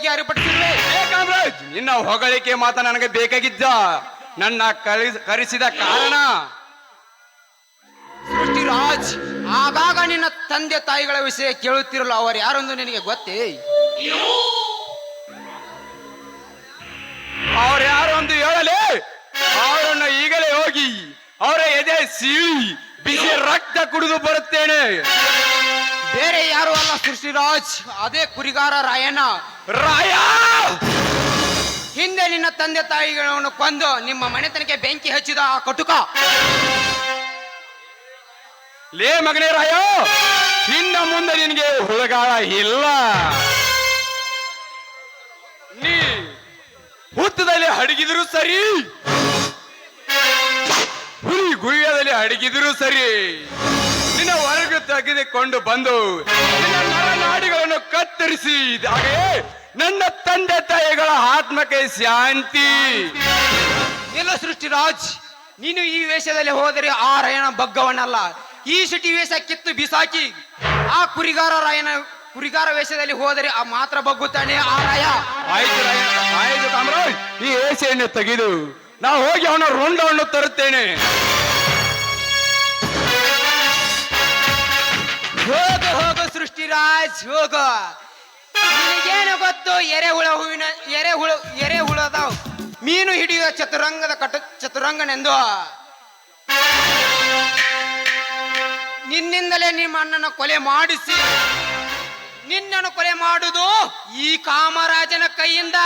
ಹೇಗೆ ಅರಿಪಡಿಸಿರುವೆ? ಕಾಮರಾಜ್, ನಿನ್ನ ಹೊಗಳಿಕೆ ಮಾತ ನನಗೆ ಬೇಕಾಗಿದ್ದ. ನನ್ನ ಕರೆಸಿದ ಕಾರಣ ಸೃಷ್ಟಿರಾಜ್, ಆಗಾಗ ನಿನ್ನ ತಂದೆ ತಾಯಿಗಳ ವಿಷಯ ಕೇಳುತ್ತಿರಲ್ಲ, ಅವರು ಯಾರೊಂದು ನಿನಗೆ ಗೊತ್ತೇ? ಅವ್ರು ಯಾರು ಒಂದು ಹೇಳಲಿ, ಅವರನ್ನ ಈಗಲೇ ಹೋಗಿ ಅವರ ಎದೆ ಸೀಳಿ ಬಿಸಿ ರಕ್ತ ಕುಡಿದು ಬರುತ್ತೇನೆ. ಬೇರೆ ಯಾರು ಅಲ್ಲ ಸೃಷ್ಟಿರಾಜ್, ಅದೇ ಕುರಿಗಾರ ರಾಯಣ್ಣ. ರಾಯ ಹಿಂದೆ ನಿನ್ನ ತಂದೆ ತಾಯಿಗಳನ್ನು ಕೊಂದು ನಿಮ್ಮ ಮನೆತನಕ್ಕೆ ಬೆಂಕಿ ಹಚ್ಚಿದ ಆ ಕಟುಕ. ಲೇ ಮಗನೇ ರಾಯ, ಇನ್ನ ಮುಂದೆ ನಿನಗೆ ಹುಡುಗಾಳ ಇಲ್ಲ. ನೀ ಹುತ್ತದಲ್ಲಿ ಅಡಗಿದ್ರು ಸರಿ, ಹುಲಿ ಗುಯ್ಯದಲ್ಲಿ ಅಡಗಿದ್ರು ಸರಿ, ನಿನ್ನ ಹೊರಗೆ ತೆಗೆದುಕೊಂಡು ಬಂದು ನಿನ್ನ ನರನಾಡಿಗಳನ್ನು ಕತ್ತರಿಸಿ ಹಾಗೆ ನನ್ನ ತಂದೆ ತಾಯಿಗಳ ಆತ್ಮಕ್ಕೆ ಶಾಂತಿ. ಇಲ್ಲ ಸೃಷ್ಟಿರಾಜ್, ನೀನು ಈ ವೇಷದಲ್ಲಿ ಹೋದರೆ ಆ ರಾಯಣ ಬಗ್ಗವನಲ್ಲ. ಈ ಸಿಟಿ ವೇಷ ಕಿತ್ತು ಬಿಸಾಕಿ ಆ ಕುರಿಗಾರ ವೇಷದಲ್ಲಿ ಹೋದರೆ ಆ ಮಾತ್ರ ಬಗ್ಗುತ್ತಾನೆ ಆ ರಾಯ. ಆಯ್ತು ರಾಯ, ಆಯ್ತು ಕಾಮರಾಜ್, ಈ ವೇಷವನ್ನು ತೆಗೆದು ನಾವು ಹೋಗಿ ಅವನ ರುಂಡವನ್ನು ತರುತ್ತೇನೆ. ಹೋಗು ಹೋಗು ಸೃಷ್ಟಿರಾಜ್, ಹೋಗು. ನಿನಗೇನು ಗೊತ್ತು ಎರೆಹುಳದ ಮೀನು ಹಿಡಿಯುವ ಚತುರಂಗನೆಂದು? ನಿನ್ನಿಂದಲೇ ನಿಮ್ಮ ಅಣ್ಣನ ಕೊಲೆ ಮಾಡಿಸಿ ನಿನ್ನನ್ನು ಕೊಲೆ ಮಾಡುವುದು ಈ ಕಾಮರಾಜನ ಕೈಯಿಂದ.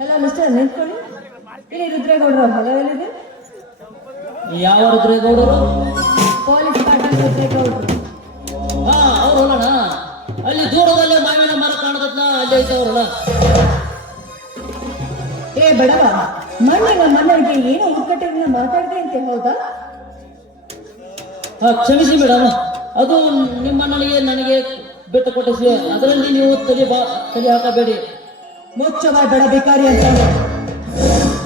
ಹಲೋ ಮಿಸ್ಟರ್, ನಿಂತ್ಕೊಳ್ಳಿ. ಇಲ್ಲಿ ರುದ್ರೇಗೌಡರ ಹೊಲವೆಲ್ಲಿದೆ? ಯಾವ ರುದ್ರೇಗೌಡರು? ಪೊಲೀಸ್ ಪಾಟೀಲ್ ರುದ್ರೇಗೌಡರು. ಹಾ, ಅವ್ರು ಹೊಲಣ. ಅಲ್ಲಿ ದೂರದಲ್ಲೇ ಮಾವಿನ ಮರ ಕಾಣದತ್ನ, ಅಲ್ಲಿ ಐತೆ ಅವ್ರ ಹೊಲ. ಏ ಬಡವ, ಮಣ್ಣಗೆ ಏನೋ ಉದ್ಕಟ್ಟೆಗಳನ್ನ ಮಾತಾಡಿದೆ ಅಂತೆ, ಹೌದಾ? ಕ್ಷಮಿಸಿ ಮೇಡಮ್, ಅದು ನಿಮ್ಮ ಅಣ್ಣನಿಗೆ ನನಗೆ ಬಿಟ್ಟು ಕೊಟ್ಟಿಸಿ, ಅದರಲ್ಲಿ ನೀವು ತಲೆ ಹಾಕಬೇಡಿ. ಮುಚ್ಚವ ಬಡ ಬೇಕಾರಿ ಅಂತ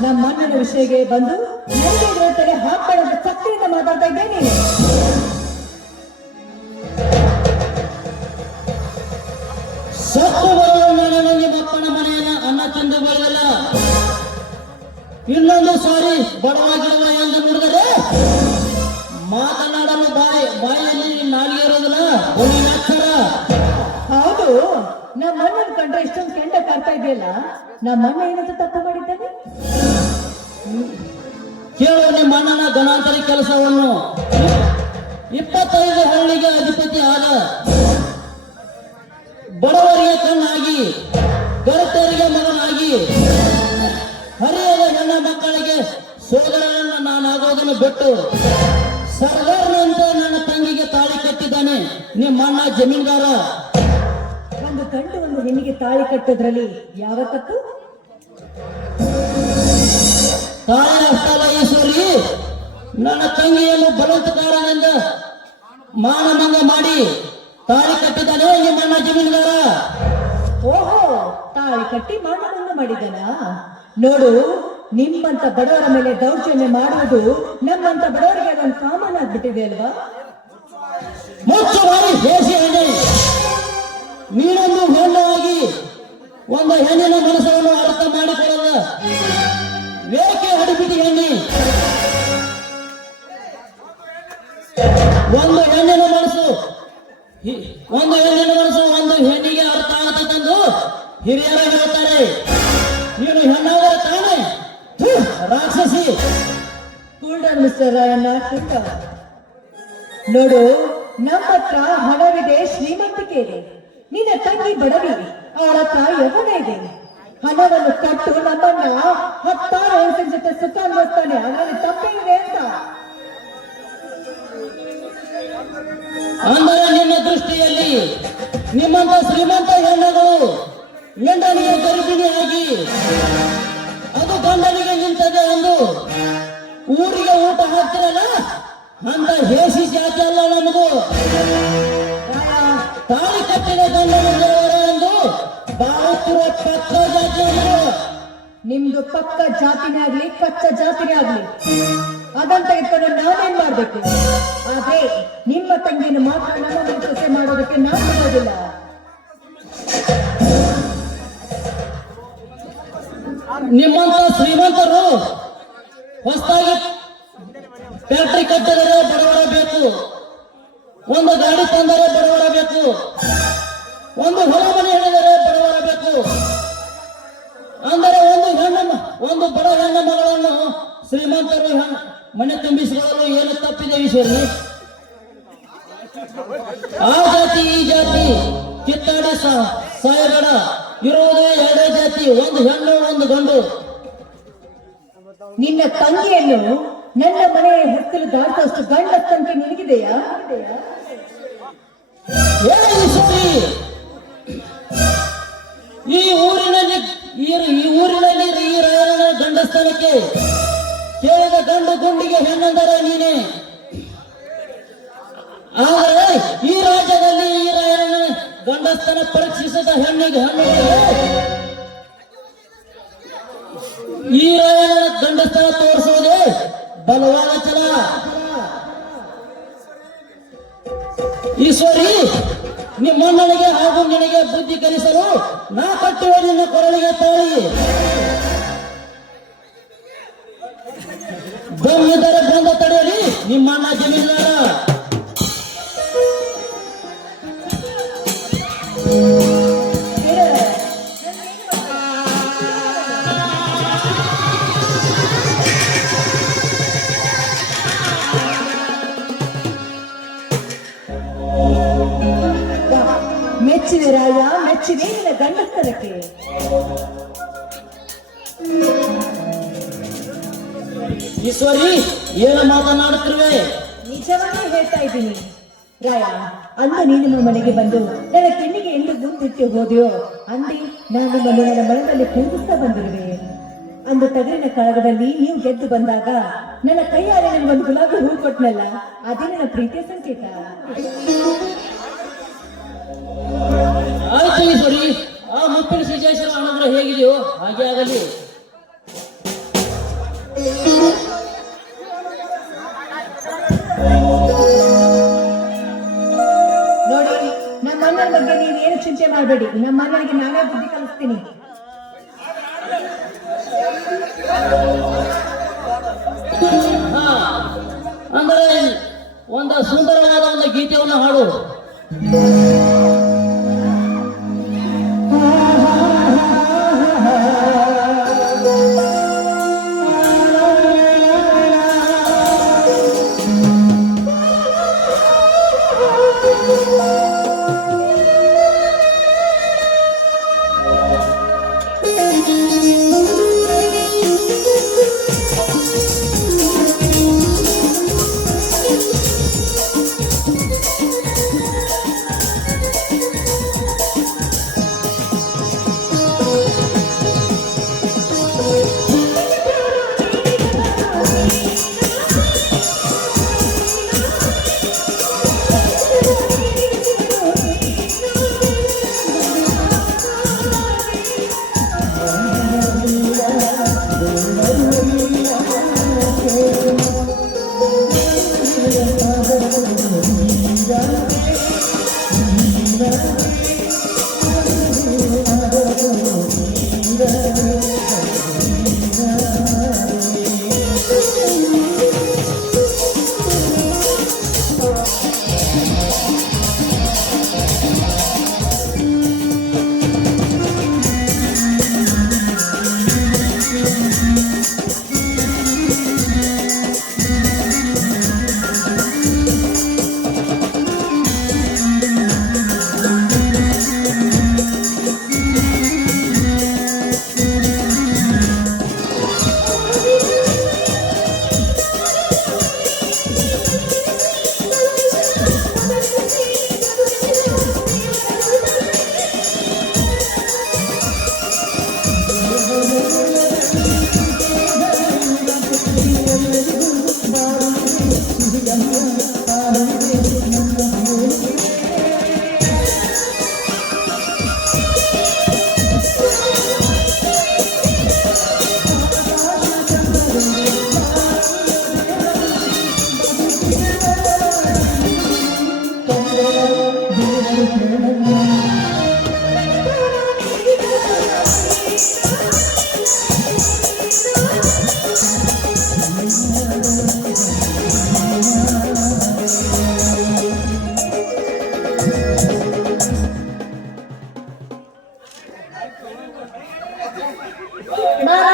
ನಮ್ಮ ಅಣ್ಣನ ವಿಷಯಕ್ಕೆ ಬಂದು ನನಗೆ ತಲೆ ಹಾಕಬೇಡ ಸಕ್ರಿಯಿಂದ ಮಾತಾಡ್ತಾ ಇದ್ದೆ ನೀನು. ಸತ್ತು ಬರೋಣ ನಿಮ್ಮ ಅಪ್ಪನ ಮನೆಯನ್ನ ಅನ್ನ ತಿಂದು ಬರೋದಲ್ಲ. ಇನ್ನೊಂದು ಸಾರಿ ಬಡವಾಗಿರುವ ಎಂದು ನೋಡಿದರೆ ಮಾತನಾಡಲು ಬಾಯಲ್ಲಿ ನಾಲಿಗೆ ಇರೋದಿಲ್ಲ, ಒಂದು ಅಕ್ಷರ. ಹೌದು, ನಮ್ಮ ಅಣ್ಣನ ಕಂಡ್ರೆ ಇಷ್ಟೊಂದು ಕೆಂಡ ಕಾಡ್ತಾ ಇದೆಯಲ್ಲ, ನಮ್ಮ ಅಣ್ಣ ಏನಂತ ತಪ್ಪು ಮಾಡಿದ್ದಾನೆ? ಕೇಳು ನಿಮ್ಮ ಅಣ್ಣನ ಗಣಾಂತರಿ ಕೆಲಸವನ್ನು. 25 ಹಳ್ಳಿಗೆ ಅಧಿಪತಿ ಆದ, ಬಡವರಿಗೆ ಕಣ್ಣಾಗಿ, ಗರತರಿಗೆ ಮಗನಾಗಿ, ಹರಿಯದ ಹೆಣ್ಣ ಮಕ್ಕಳಿಗೆ ಸೋದರನನ್ನು ನಾನಾಗೋದನ್ನು ಬಿಟ್ಟು ಸರ್ದಾರ್ನಂತೆ ನನ್ನ ತಂಗಿಗೆ ತಾಳಿ ಕಟ್ಟಿದ್ದಾನೆ ನಿಮ್ಮ ಅಣ್ಣ ಜಮೀನ್ದಾರ. ಒಂದು ಗಂಡು ಒಂದು ಹೆಣ್ಣಿಗೆ ತಾಳಿ ಕಟ್ಟೋದ್ರಲ್ಲಿ ಯಾವ ತಪ್ಪು? ತಾಳಿ ಅಷ್ಟಲ್ಲ ಈಶ್ವರಿ, ನನ್ನ ತಂಗಿಯನ್ನು ಬಲವಂತಕಾರನಿಂದ ಮಾನಭಂಗ ಮಾಡಿ ತಾಳಿ ಕಟ್ಟಿದ್ದಾನೆ ನಿಮ್ಮ ಅಣ್ಣ ಜಮೀನ್ದಾರ. ಓಹೋ, ತಾಳಿ ಕಟ್ಟಿ ಮಾನಭಂಗ ಮಾಡಿದ್ದಾನ? ನೋಡು, ನಿಮ್ಮಂತ ಬಡವರ ಮೇಲೆ ದೌರ್ಜನ್ಯ ಮಾಡುವುದು ನಮ್ಮಂತ ಬಡವರಿಗೆ ಅದೊಂದು ಕಾಮನ್ ಆಗ್ಬಿಟ್ಟಿದೆ ಅಲ್ವಾ? ಮುಚ್ಚು ಬಾರಿ ದೇಶಿ ಹೆಣ್ಣೆ, ನೀನೊಂದು ಹೆಣ್ಣಾಗಿ ಒಂದು ಹೆಣ್ಣಿನ ಮನಸ್ಸನ್ನು ಅರ್ಥ ಮಾಡಿಕೊಳ್ಳದ ವೇಕೆ ಹಡಿಬಿಟ್ಟು ಹೆಣ್ಣಿ. ಒಂದು ಹೆಣ್ಣಿನ ಮನಸ್ಸು ಒಂದು ಹೆಣ್ಣಿಗೆ ಅರ್ಥ ಆಗತಕ್ಕಂದು ಹಿರಿಯರು ಹೇಳ್ತಾರೆ. ನೀನು ಹೆಣ್ಣಾದರೆ ತಾನೇ ರಾಕ್ಷಸಿ. ಕೂಲ್ಡನ್ ಮಿಸ್ಟರ್ ರಾಯಣ್ಣ, ಕೂಟ. ನೋಡು, ನಮ್ಮ ಹತ್ರ ಹಣವಿದೆ, ಶ್ರೀಮಂತಿಕೆ ಇದೆ. ನಿನ್ನ ತಂಗಿ ಬಡವಿ, ಅವಳ ಹತ್ರ ಯೌವನ ಇದೆ. ಹಣವನ್ನು ಕೊಟ್ಟು ನಮ್ಮನ್ನ 10 ಹೆಂಗಸಿನ ಜೊತೆ ಸುಖ ಅನ್ಭವಿಸ್ತಾನೆ, ಅದರಲ್ಲಿ ತಪ್ಪೇನಿದೆ ಅಂತ? ಅಂದರೆ ನಿನ್ನ ದೃಷ್ಟಿಯಲ್ಲಿ ನಿಮ್ಮಂತ ಶ್ರೀಮಂತ ಹೆಣ್ಣುಗಳು ಗಂಡನಿಗೆ ಗರ್ಭಿಣಿಯಾಗಿ ಅದು ಗಂಡನಿಗೆ ನಿಂತದೆ ಎಂದು ಊರಿಗೆ ಊಟ ಹಾಕ್ತಿರಲ್ಲ, ಅಂತ ಹೇಸಿ ಜಾತಿ ಅಲ್ಲ ನಮಗೂ. ತಾಳಿ ಕಟ್ಟಿದ ಗಂಡನ ಎಂದು ಬಾಳುತ್ತಿರುವ ಪಕ್ಕ ಜಾತಿ ನಮಗೂ. ನಿಮ್ದು ಪಕ್ಕ ಜಾತಿನೇ ಆಗ್ಲಿ ಪಕ್ಕ ಜಾತಿನೇ ಆಗ್ಲಿ ಅದಂತ ಇಟ್ಕೊಂಡು ನಾವೇನ್ ಮಾಡ್ಬೇಕು? ಆದ್ರೆ ನಿಮ್ಮ ತಂಗಿಯನ್ನು ಮಾತ್ರ ನಮ್ಮ ಸೊಸೆ ಮಾಡೋದಕ್ಕೆ ನಾನು ಬಿಡೋದಿಲ್ಲ. ನಿಮ್ಮಂತ ಶ್ರೀಮಂತರು ಹೊಸದಾಗಿ ಫ್ಯಾಕ್ಟ್ರಿ ಕಟ್ಟಿದರೆ ಬಡವರ ಬೇಕು, ಒಂದು ಗಾಡಿ ತಂದರೆ ಬಡವರ ಬೇಕು, ಒಂದು ಹೊಲ ಮನೆ ಹೇಳಿದರೆ ಬಡವರ ಬೇಕು. ಅಂದರೆ ಒಂದು ಬಡ ಹೆಣ್ಣು ಮಗಳನ್ನು ಶ್ರೀಮಂತರು ಮನೆ ತುಂಬಿಸಿಕೊಳ್ಳಲು ಏನು ತಪ್ಪಿದೆ ಈಶ್ವರಿ? ಆ ಜಾತಿ ಈ ಜಾತಿ ಕಿತ್ತಾಡಿ ಸಾಯಬೇಡ. ಇರುವುದು ಎರಡೇ ಜಾತಿ, ಒಂದು ಹೆಣ್ಣು ಒಂದು ಗಂಡು. ನಿನ್ನ ತಂಗಿಯನ್ನು ನನ್ನ ಮನೆಯ ಹೊತ್ತಲು ದಾಟುವಷ್ಟು ಗಂಡ ತಂಗಿ ನಿನಗಿದೆಯಾ? ಏ ಈಶ್ವರಿ, ಈ ಊರಿನಲ್ಲಿ ಈ ರಾಯನ ಗಂಡಸ್ಥಾನಕ್ಕೆ ಕೇಳಿದ ಗಂಡು ಗುಂಡಿಗೆ ಹೆಣ್ಣೆಂದರೆ ನೀನೆ. ಆದರೆ ಈ ರಾಜ್ಯದಲ್ಲಿ ಈ ರಾಯನ ಗಂಡಸ್ಥಾನ ಪರೀಕ್ಷಿಸಿದ ಹೆಣ್ಣಿಗೆ ಈ ರಾಯನ ಗಂಡಸ್ಥಾನ ತೋರಿಸುವುದೇ ಬಲವಾದ ಛಲ. ಈಶ್ವರಿ, ನಿಮ್ಮಣ್ಣನಿಗೆ ಹಾಗೂ ನಿನಗೆ ಬುದ್ಧಿ ಕಲಿಸಲು ನಾ ಕಟ್ಟುವ ನಿನ್ನ ಕೊರಳಿಗೆ ತಾಳಿ. ಬಂದಿದ್ದರೆ ಬಂದ ತಡೆಯಲಿ ನಿಮ್ಮಣ್ಣ ಜಮೀನ್ದಾರ. ಮೆಚ್ಚಿದೆ ರಾಯ, ಮೆಚ್ಚಿದೆ ನಿನ್ನ ಗಂಡಸ್ಥನಕ್ಕೆ. ಈಶ್ವರಿ, ಏನು ಮಾತನಾಡುತ್ತಿರುವೆ? ನಿಜವನ್ನೇ ಹೇಳ್ತಾ ಇದ್ದೀನಿ ರಾಯ. ಅಂದು ನೀನು ನಮ್ಮ ಮನೆಗೆ ಬಂದು ನನ್ನ ಕೆಣ್ಣಿಗೆ ಎಂದು ಗುಂದಿಟ್ಟು ಹೋದೆಯೋ ಅಂದಿ ನಾನು ನಿಮ್ಮನ್ನು ನನ್ನ ಮನದಲ್ಲಿ ಪ್ರೀತಿಸ್ತಾ ಬಂದಿರುವೆ. ಅಂದು ತಗರಿನ ಕಾಳಗದಲ್ಲಿ ನೀವು ಗೆದ್ದು ಬಂದಾಗ ನನ್ನ ಕೈಯಾರೆ ನನಗೊಂದು ಗುಲಾಬಿ ಹೂ ಕೊಟ್ಟನಲ್ಲ, ಅದೇ ನನ್ನ ಪ್ರೀತಿಯ ಸಂಕೇತ. ಆಯ್ತು ಈಶ್ವರಿ, ಆ ಮುಪ್ಪಿನ ಸಿದ್ದೇಶ್ವರ ಅನುಗ್ರಹ ಹೇಗಿದೆಯೋ ಹಾಗೆ ಆಗಲಿ. ನೋಡಿ, ನಮ್ಮ ಅಣ್ಣನ ಬಗ್ಗೆ ನೀವೇನು ಚಿಂತೆ ಮಾಡಬೇಡಿ. ನಮ್ಮ ಅಣ್ಣನಿಗೆ ನಾನೇ ಬುದ್ಧಿ ಕಲಿಸ್ತೀನಿ. ಹಾ, ಅಂದರೆ ಒಂದು ಸುಂದರವಾದ ಒಂದು ಗೀತೆಯನ್ನು ಹಾಡು. ನಾನು